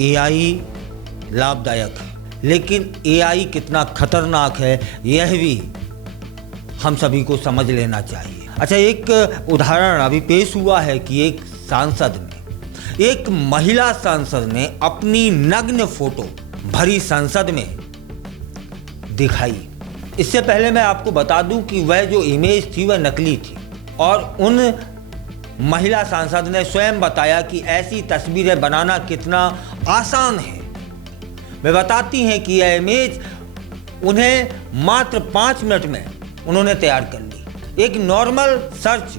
AI लाभदायक है, लेकिन एआई कितना खतरनाक है यह भी हम सभी को समझ लेना चाहिए। अच्छा, एक उदाहरण अभी पेश हुआ है कि एक महिला सांसद ने अपनी नग्न फोटो भरी संसद में दिखाई। इससे पहले मैं आपको बता दूं कि वह जो इमेज थी वह नकली थी और उन महिला सांसद ने स्वयं बताया कि ऐसी तस्वीरें बनाना कितना आसान है। वे बताती हैं कि यह इमेज उन्हें मात्र 5 मिनट में उन्होंने तैयार कर ली। एक नॉर्मल सर्च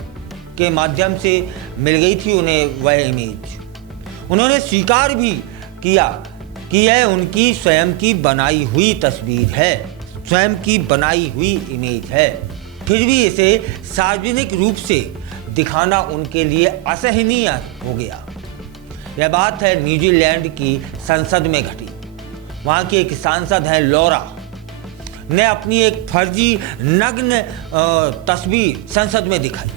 के माध्यम से मिल गई थी उन्हें वह इमेज। उन्होंने स्वीकार भी किया कि यह उनकी स्वयं की बनाई हुई तस्वीर है, स्वयं की बनाई हुई इमेज है। फिर भी इसे सार्वजनिक रूप से दिखाना उनके लिए असहनीय हो गया। यह बात है न्यूजीलैंड की संसद में घटी। वहाँ की एक सांसद है लॉरा ने अपनी एक फर्जी नग्न तस्वीर संसद में दिखाई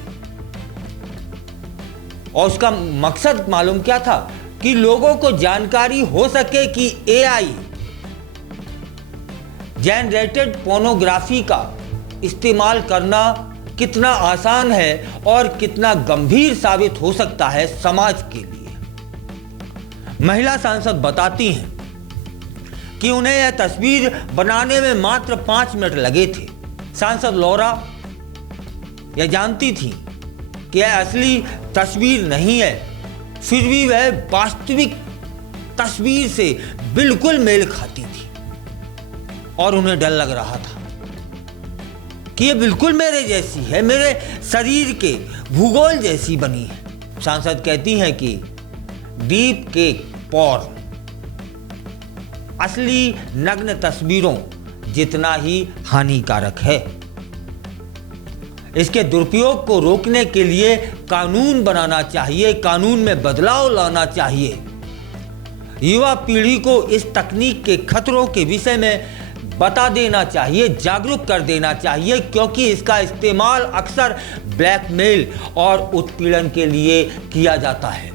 और उसका मकसद मालूम क्या था कि लोगों को जानकारी हो सके कि एआई जनरेटेड पोर्नोग्राफी का इस्तेमाल करना कितना आसान है और कितना गंभीर साबित हो सकता है समाज के लिए। महिला सांसद बताती हैं कि उन्हें यह तस्वीर बनाने में मात्र 5 मिनट लगे थे। सांसद लॉरा यह जानती थी कि यह असली तस्वीर नहीं है, फिर भी वह वास्तविक तस्वीर से बिल्कुल मेल खाती थी और उन्हें डर लग रहा था कि यह बिल्कुल मेरे जैसी है, मेरे शरीर के भूगोल जैसी बनी है। सांसद कहती हैं कि डीप केक पॉर्न असली नग्न तस्वीरों जितना ही हानिकारक है। इसके दुरुपयोग को रोकने के लिए कानून बनाना चाहिए, कानून में बदलाव लाना चाहिए। युवा पीढ़ी को इस तकनीक के खतरों के विषय में बता देना चाहिए, जागरूक कर देना चाहिए, क्योंकि इसका इस्तेमाल अक्सर ब्लैकमेल और उत्पीड़न के लिए किया जाता है,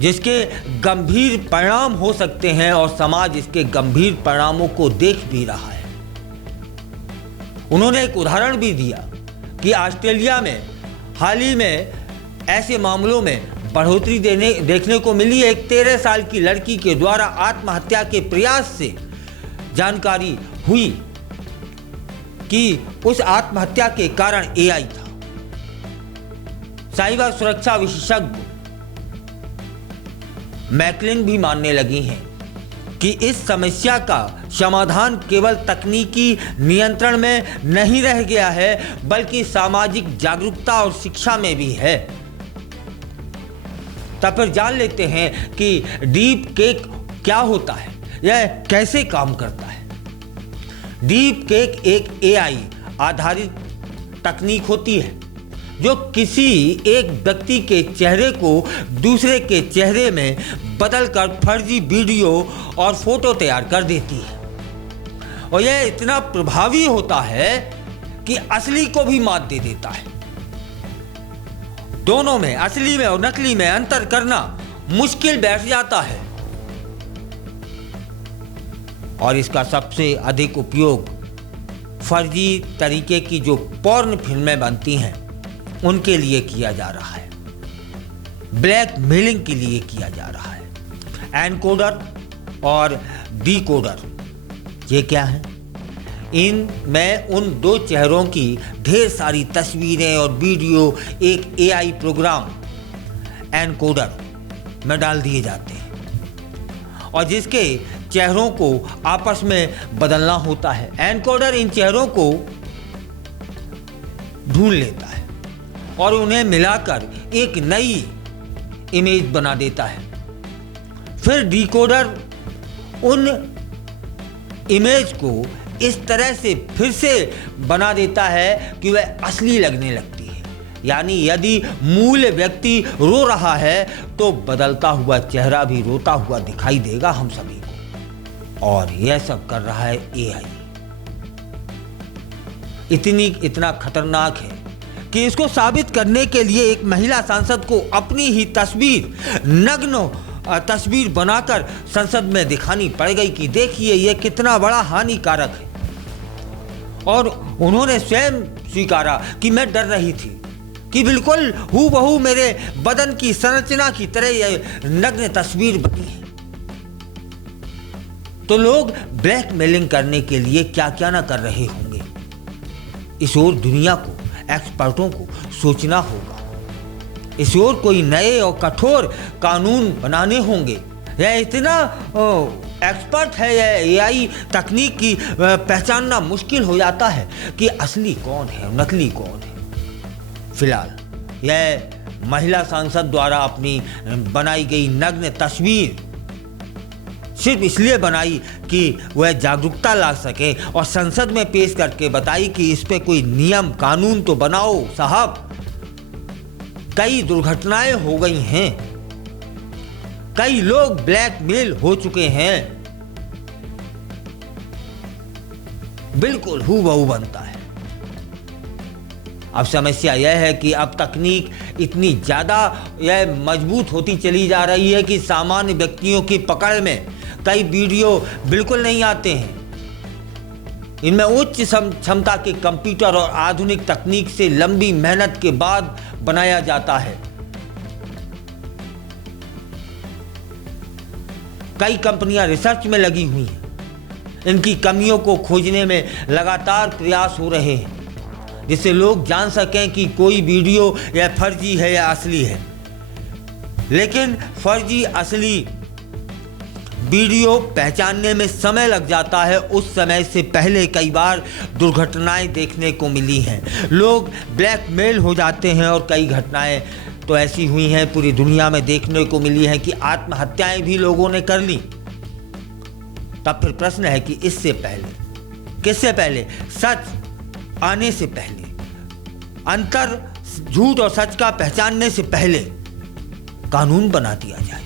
जिसके गंभीर परिणाम हो सकते हैं और समाज इसके गंभीर परिणामों को देख भी रहा है। उन्होंने एक उदाहरण भी दिया कि ऑस्ट्रेलिया में हाल ही में ऐसे मामलों में बढ़ोतरी देखने को मिली है। एक 13 साल की लड़की के द्वारा आत्महत्या के प्रयास से जानकारी हुई कि उस आत्महत्या के कारण एआई था। साइबर सुरक्षा विशेषज्ञ मैकलिन भी मानने लगी हैं कि इस समस्या का समाधान केवल तकनीकी नियंत्रण में नहीं रह गया है, बल्कि सामाजिक जागरूकता और शिक्षा में भी है। तब फिर जान लेते हैं कि डीप केक क्या होता है, यह कैसे काम करता है। डीप केक एक एआई आधारित तकनीक होती है जो किसी एक व्यक्ति के चेहरे को दूसरे के चेहरे में बदलकर फर्जी वीडियो और फोटो तैयार कर देती है और यह इतना प्रभावी होता है कि असली को भी मात दे देता है। दोनों में, असली में और नकली में अंतर करना मुश्किल बैठ जाता है और इसका सबसे अधिक उपयोग फर्जी तरीके की जो पॉर्न फिल्में बनती हैं उनके लिए किया जा रहा है, ब्लैकमेलिंग के लिए किया जा रहा है। एनकोडर और डिकोडर ये क्या है? इनमें उन दो चेहरों की ढेर सारी तस्वीरें और वीडियो एक एआई प्रोग्राम एनकोडर में डाल दिए जाते हैं और जिसके चेहरों को आपस में बदलना होता है। एनकोडर इन चेहरों को ढूंढ लेता है और उन्हें मिलाकर एक नई इमेज बना देता है। फिर डिकोडर उन इमेज को इस तरह से फिर से बना देता है कि वह असली लगने लगती है। यानी यदि मूल व्यक्ति रो रहा है तो बदलता हुआ चेहरा भी रोता हुआ दिखाई देगा हम सभी को। और यह सब कर रहा है एआई। इतना खतरनाक है कि इसको साबित करने के लिए एक महिला सांसद को अपनी ही तस्वीर नग्न तस्वीर बनाकर संसद में दिखानी पड़ गई कि देखिए ये कितना बड़ा हानिकारक है। और उन्होंने स्वयं स्वीकारा कि मैं डर रही थी कि बिल्कुल हूबहू मेरे बदन की संरचना की तरह यह नग्न तस्वीर बनी है। तो लोग ब्लैकमेलिंग करने के लिए क्या क्या ना कर रहे होंगे। इस ओर दुनिया को, एक्सपर्टों को सोचना होगा। इस ओर कोई नए और कठोर कानून बनाने होंगे। यह इतना एक्सपर्ट है यह एआई तकनीक की पहचानना मुश्किल हो जाता है कि असली कौन है और नकली कौन है। फिलहाल यह महिला सांसद द्वारा अपनी बनाई गई नग्न तस्वीर सिर्फ इसलिए बनाई कि वह जागरूकता ला सके और संसद में पेश करके बताई कि इस पे कोई नियम कानून तो बनाओ साहब। कई दुर्घटनाएं हो गई हैं, कई लोग ब्लैकमेल हो चुके हैं। बिल्कुल हूबहू बनता है। अब समस्या यह है कि अब तकनीक इतनी ज़्यादा यह मजबूत होती चली जा रही है कि सामान्य व्यक्तियों की पकड़ में कई वीडियो बिल्कुल नहीं आते हैं। इनमें उच्च क्षमता के कंप्यूटर और आधुनिक तकनीक से लंबी मेहनत के बाद बनाया जाता है। कई कंपनियां रिसर्च में लगी हुई हैं। इनकी कमियों को खोजने में लगातार प्रयास हो रहे हैं जिससे लोग जान सकें कि कोई वीडियो या फर्जी है या असली है। लेकिन फर्जी असली वीडियो पहचानने में समय लग जाता है। उस समय से पहले कई बार दुर्घटनाएं देखने को मिली हैं। लोग ब्लैकमेल हो जाते हैं और कई घटनाएं तो ऐसी हुई हैं पूरी दुनिया में देखने को मिली हैं कि आत्महत्याएं भी लोगों ने कर ली। तब फिर प्रश्न है कि इससे पहले, किससे पहले, सच आने से पहले, अंतर झूठ और सच का पहचानने से पहले कानून बना दिया जाए।